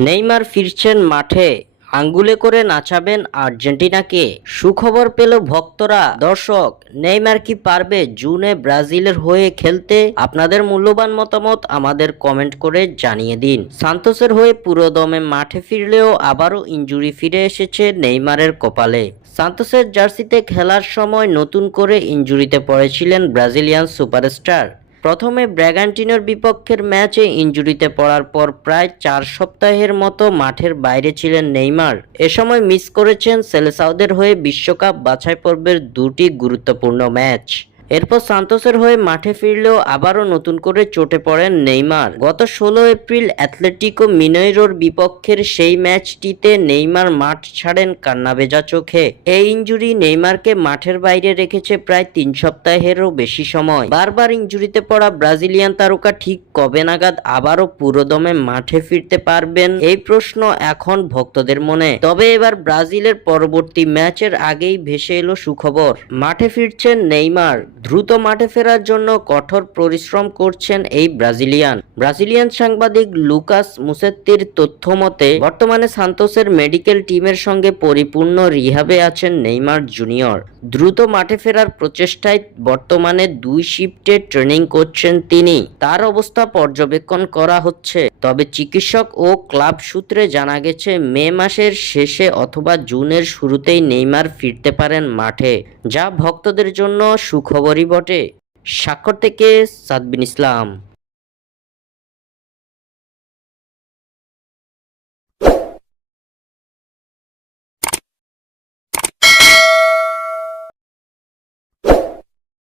Neymar ফিরছেন মাঠে, আঙ্গুলে করে নাচাবেন আর্জেন্টিনাকে। সুখবর পেল ভক্তরা। দর্শক, নেইমার কি পারবে জুনে ব্রাজিলের হয়ে খেলতে? আপনাদের মূল্যবান মতামত আমাদের কমেন্ট করে জানিয়ে দিন। সান্তোসের হয়ে পুরোদমে মাঠে ফিরলেও আবারও ইনজুরি ফিরে এসেছে নেইমারের কপালে। সান্তোসের জার্সিতে খেলার সময় নতুন করে ইনজুরিতে পড়েছিলেন ব্রাজিলিয়ান সুপারস্টার। প্রথমে ব্র্যাগান্টিনোর বিপক্ষের ম্যাচে ইনজুরিতে পড়ার পর প্রায় 4 সপ্তাহের মতো মাঠের বাইরে ছিলেন নেইমার। এ সময় মিস করেছেন সেলেসাওদের হয়ে বিশ্বকাপ বাছাই পর্বের দুটি গুরুত্বপূর্ণ ম্যাচ। এরপর সান্তোসের হয়ে মাঠে ফিরলেও আবারও নতুন করে চোটে পড়েন নেইমার। গত 16 এপ্রিল অ্যাথলেটিকো মিনেইরোর বিপক্ষের সেই ম্যাচটিতে নেইমার মাঠ ছাড়েন কান্নাভেজা চোখে। এই ইনজুরি নেইমারকে মাঠের বাইরে রেখেছে প্রায় 3 সপ্তাহেরও বেশি সময়। বারবার ইনজুরিতে পড়া ব্রাজিলিয়ান তারকা ঠিক কবে নাগাদ আবারও পুরোদমে মাঠে ফিরতে পারবেন, এই প্রশ্ন এখন ভক্তদের মনে। তবে এবার ব্রাজিলের পরবর্তী ম্যাচের আগেই ভেসে এলো সুখবর। মাঠে ফিরছেন নেইমার। দ্রুত মাঠে ফেরার জন্য কঠোর পরিশ্রম করছেন এই ব্রাজিলিয়ান সাংবাদিক লুকাস মুসেত্তির তথ্য মতে বর্তমানে সান্তোসের মেডিকেল টিমের সঙ্গে পরিপূর্ণ রিহাবে আছেন নেইমার জুনিয়র। দ্রুত মাঠে ফেরার প্রচেষ্টায় বর্তমানে 2 শিফটে ট্রেনিং করছেন তিনি। তার অবস্থা পর্যবেক্ষণ করা হচ্ছে। তবে চিকিৎসক ও ক্লাব সূত্রে জানা গেছে মে মাসের শেষে অথবা জুনের শুরুতেই নেইমার ফিরতে পারেন মাঠে, যা ভক্তদের জন্য সুখবরই বটে। স্বাক্ষর থেকে সাদবিন ইসলাম।